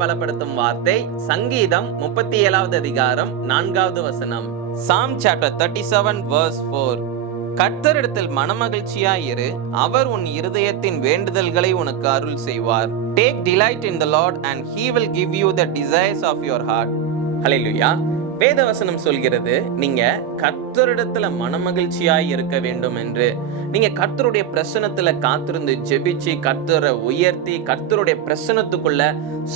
பலப்படுத்தும் வார்த்தை சங்கீதம் 37வது அதிகாரம் 4வது வசனம். Psalm chapter 37 verse 4. கர்த்தரிடத்தில் மனமகிழ்ச்சியாயிரு, அவர் உன் இருதயத்தின் வேண்டுதல்களை உனக்கு அருள் செய்வார். Take delight in the Lord and he will give you the desires of your heart. ஹல்லேலூயா. வேதவசனம் சொல்கிறது, நீங்க கர்த்தரிடத்துல மனமகிழ்ச்சியாய் இருக்க வேண்டும் என்று. நீங்க கர்த்தருடைய பிரசன்னத்துல காத்திருந்து ஜெபிச்சு கர்த்தரை உயர்த்தி கர்த்தருடைய பிரசன்னத்துக்குள்ள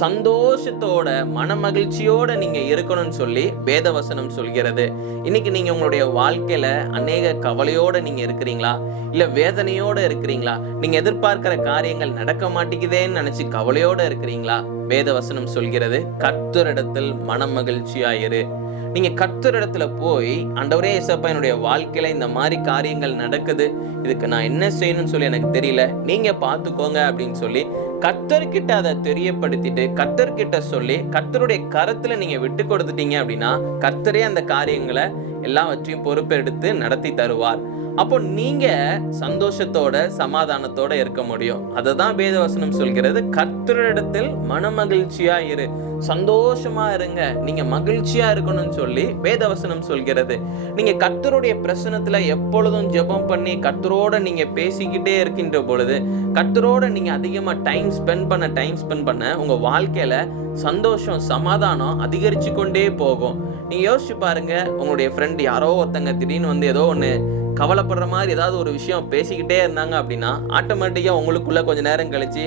சந்தோஷத்தோட மனமகிழ்ச்சியோட நீங்க இருக்கணும்னு சொல்லி வேதவசனம் சொல்கிறது. இன்னைக்கு நீங்க உங்களுடைய வாழ்க்கையில அநேக கவலையோட நீங்க இருக்கிறீங்களா? இல்ல வேதனையோட இருக்கிறீங்களா? நீங்க எதிர்பார்க்கிற காரியங்கள் நடக்க மாட்டேங்குதேன்னு நினைச்சு கவலையோட இருக்கிறீங்களா? வேதவசனம் சொல்கிறது, கர்த்தரிடத்தில் மனமகிழ்ச்சியாயிரு. நீங்க கர்த்தரிடத்துல போய், ஆண்டவரே இயேசப்பா, என்னுடைய வாழ்க்கையில இந்த மாதிரி காரியங்கள் நடக்குது, இதுக்கு நான் என்ன செய்யணும்னு சொல்லி எனக்கு தெரியல, நீங்க பாத்துக்கோங்க அப்படின்னு சொல்லி கர்த்தர்கிட்ட அதை தெரியப்படுத்திட்டு கர்த்தர்கிட்ட சொல்லி கர்த்தருடைய கரத்துல நீங்க விட்டு கொடுத்துட்டீங்க அப்படின்னா கர்த்தரே அந்த காரியங்களை எல்லாவற்றையும் பொறுப்பெடுத்து நடத்தி தருவார். அப்போ நீங்க சந்தோஷத்தோட சமாதானத்தோட இருக்க முடியும். அததான் வேதவசனம் சொல்கிறது, கர்த்தரிடத்தில் மனமகிழ்ச்சியா இரு, சந்தோஷமா இருங்க, நீங்க மகிழ்ச்சியா இருக்கணும்னு சொல்லி வேதவசனம் சொல்கிறது. நீங்க கர்த்தருடைய பிரசன்னத்துல எப்பொழுதும் ஜெபம் பண்ணி கர்த்தரோட நீங்க பேசிக்கிட்டே இருக்கின்ற பொழுது, கர்த்தரோட நீங்க அதிகமா டைம் ஸ்பெண்ட் பண்ண உங்க வாழ்க்கையில சந்தோஷம் சமாதானம் அதிகரிச்சு கொண்டே போகும். நீங்க யோசிச்சு பாருங்க, உங்களுடைய ஃப்ரெண்ட் யாரோ ஒருத்தங்க திடீர்னு வந்து ஏதோ ஒண்ணு கவலைப்படுற மாதிரி ஏதாவது ஒரு விஷயம் பேசிக்கிட்டே இருந்தாங்க அப்படின்னா ஆட்டோமேட்டிக்கா உங்களுக்குள்ள கொஞ்ச நேரம் கழிச்சு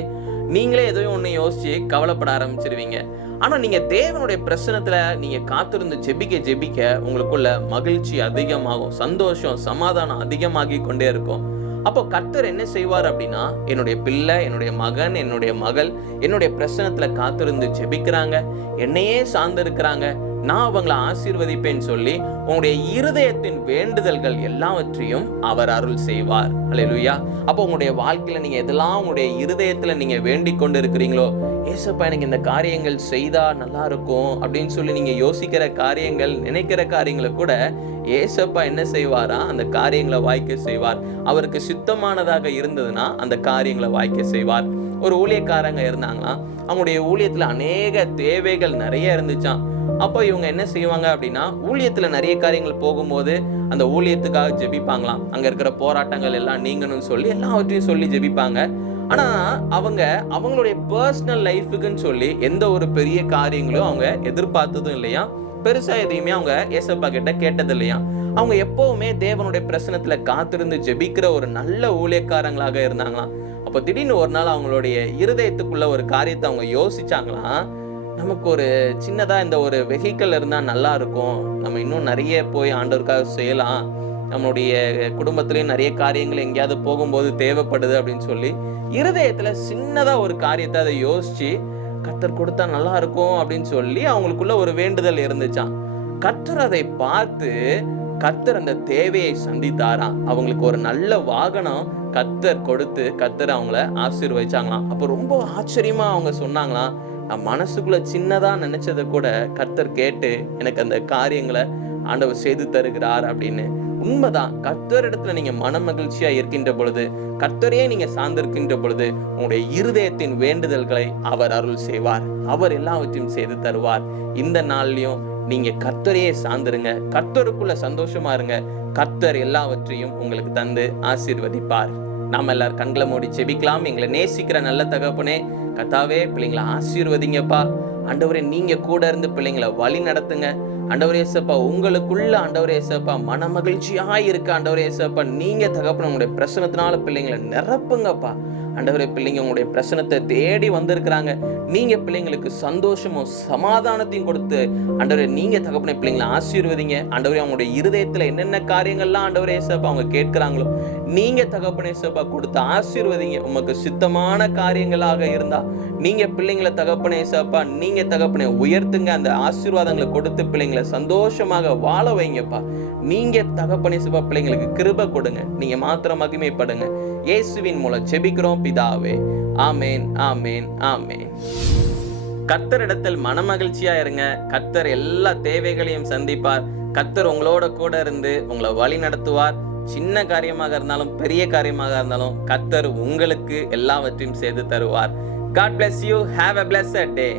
நீங்களே ஏதோ ஒண்ணு யோசிச்சு கவலைப்பட ஆரம்பிச்சிருவீங்க. ஆனா நீங்க தேவனுடைய பிரசன்னத்துல நீங்க காத்திருந்து ஜெபிக்க உங்களுக்குள்ள மகிழ்ச்சி அதிகமாகும், சந்தோஷம் சமாதானம் அதிகமாகி கொண்டே இருக்கும். அப்போ கர்த்தர் என்ன செய்வார் அப்படின்னா, என்னுடைய பிள்ளை, என்னுடைய மகன், என்னுடைய மகள் என்னுடைய பிரசன்னத்துல காத்திருந்து ஜெபிக்கிறாங்க, என்னையே சார்ந்து இருக்கிறாங்க, நான் அவங்களை ஆசீர்வதிப்பேன்னு சொல்லி உங்களுடைய இருதயத்தின் வேண்டுதல்கள் எல்லாவற்றையும் அவர் அருள் செய்வார். ஹல்லேலூயா. அப்போ உங்களுடைய வாழ்க்கையில நீங்க எதெல்லாம் உங்களுடைய இருதயத்துல நீங்க வேண்டிக் கொண்டு இருக்கிறீங்களோ, ஏசப்பா எனக்கு இந்த காரியங்கள் செய்தா நல்லா இருக்கும் அப்படின்னு சொல்லி நீங்க யோசிக்கிற காரியங்கள், நினைக்கிற காரியங்களை கூட ஏசப்பா என்ன செய்வாரா, அந்த காரியங்களை வாய்க்க செய்வார். அவருக்கு சித்தமானதாக இருந்ததுன்னா அந்த காரியங்களை வாய்க்க செய்வார். ஒரு ஊழியக்காரங்க இருந்தாங்களாம், அவங்களுடைய ஊழியத்துல அநேக தேவைகள் நிறைய இருந்துச்சாம். அப்போ இவங்க என்ன செய்வாங்க அப்படின்னா, ஊழியத்துல நிறைய காரியங்கள் போகும்போது அந்த ஊழியத்துக்காக ஜெபிப்பாங்களாம். அங்க இருக்கிற போராட்டங்கள் எல்லாம் நீங்கணும்னு சொல்லி எல்லாவற்றையும் சொல்லி ஜெபிப்பாங்க. ஆனா அவங்க அவங்களுடைய பர்சனல் லைஃபுக்குன்னு சொல்லி எந்த ஒரு பெரிய காரியங்களும் அவங்க எதிர்பார்த்ததும் இல்லையா, பெருசா எதையுமே அவங்க ஏசப்பா கிட்ட கேட்டது இல்லையா. அவங்க எப்பவுமே தேவனுடைய பிரசன்னத்துல காத்திருந்து ஜெபிக்கிற ஒரு நல்ல ஊழியக்காரங்களாக இருந்தாங்களாம். அப்போ திடீர்னு ஒரு நாள் அவங்களுடைய இருதயத்துக்குள்ள ஒரு காரியத்தை அவங்க யோசிச்சாங்களாம், நமக்கு ஒரு சின்னதா இந்த ஒரு வெஹிக்கிள் இருந்தா நல்லா இருக்கும், நம்ம இன்னும் நிறைய போய் ஆண்டவருக்காக செய்யலாம், நம்மளுடைய குடும்பத்திலயும் நிறைய காரியங்கள் எங்கேயாவது போகும்போது தேவைப்படுது அப்படின்னு சொல்லி இருதயத்துல சின்னதா ஒரு காரியத்தை அதை யோசிச்சு கர்த்தர் கொடுத்தா நல்லா இருக்கும் அப்படின்னு சொல்லி அவங்களுக்குள்ள ஒரு வேண்டுதல் இருந்துச்சாம். கர்த்தர் அதை பார்த்து கர்த்தர் அந்த தேவையை சந்தித்தாராம். அவங்களுக்கு ஒரு நல்ல வாகனம் கர்த்தர் கொடுத்து கர்த்தர் அவங்கள ஆசீர்வதிச்சாங்களாம். அப்போ ரொம்ப ஆச்சரியமா அவங்க சொன்னாங்களாம், நான் மனசுக்குள்ள சின்னதா நினைச்சதை கூட கர்த்தர் கேட்டு எனக்கு அந்த காரியங்களை ஆண்டவர் செய்து தருகிறார் அப்படின்னு. உண்மைதான், கர்த்தரிடத்துல நீங்க மன மகிழ்ச்சியா இருக்கின்ற பொழுது, கர்த்தரையே நீங்க சார்ந்திருக்கின்ற பொழுது உங்களுடைய இருதயத்தின் வேண்டுதல்களை அவர் அருள் செய்வார், அவர் எல்லாவற்றையும் செய்து தருவார். இந்த நாள்லயும் நீங்க கர்த்தரையே சார்ந்திருங்க, கர்த்தருக்குள்ள சந்தோஷமா இருங்க, கர்த்தர் எல்லாவற்றையும் உங்களுக்கு தந்து ஆசீர்வதிப்பார். நாம எல்லாரும் கண்களை மூடி ஜெபிக்கலாம். எங்களை நேசிக்கிற நல்ல தகப்பனே, கர்த்தாவே, பிள்ளைங்களை ஆசீர்வதிங்கப்பா. ஆண்டவரே, நீங்க கூட இருந்து பிள்ளைங்களை வழி நடத்துங்க. ஆண்டவரே இயேசப்பா, உங்களுக்குள்ள ஆண்டவரே இயேசப்பா மன மகிழ்ச்சியா இருக்க ஆண்டவரே இயேசப்பா, நீங்க தகப்பன உங்களுடைய பிரசனத்தினால பிள்ளைங்களை நிரப்புங்கப்பா. ஆண்டவரே, பிள்ளைங்க உங்களுடைய பிரசனத்தை தேடி வந்திருக்கிறாங்க, நீங்க பிள்ளைங்களுக்கு சந்தோஷமும் சமாதானத்தையும் கொடுத்து ஆண்டவரே நீங்க தகப்பன பிள்ளைங்களை ஆசீர்வதிங்க. ஆண்டவரே, அவங்களுடைய இருதயத்துல என்னென்ன காரியங்கள்லாம் ஆண்டவரே இயேசப்பா அவங்க கேட்கிறாங்களோ நீங்க தகப்பன இயேசப்பா கொடுத்து ஆசீர்வதிங்க. உமக்கு சித்தமான காரியங்களாக இருந்தா நீங்க பிள்ளைங்களை தகப்பன இயேசப்பா நீங்க தகப்பனை உயர்த்துங்க, அந்த ஆசீர்வாதங்களை கொடுத்து பிள்ளைங்களை சந்தோஷமாக வாழ வைங்கப்பா. நீங்க தகப்பன இயேசப்பா பிள்ளைங்களுக்கு கிருபை கொடுங்க, நீங்க மாத்திரம் மகிமைப்படுங்க. இயேசுவின் மூலம் ஜெபிக்கிறோம் பிதாவே. ஆமேன், ஆமேன், ஆமேன். கர்த்தரிடத்தில் மனமகிழ்ச்சியா இருங்க. கர்த்தர் எல்லா தேவைகளையும் சந்திப்பார். கர்த்தர் உங்களோட கூட இருந்து உங்களை வழி நடத்துவார். சின்ன காரியமாக இருந்தாலும் பெரிய காரியமாக இருந்தாலும் கர்த்தர் உங்களுக்கு எல்லாவற்றையும் செய்து தருவார். God bless you. Have a blessed day.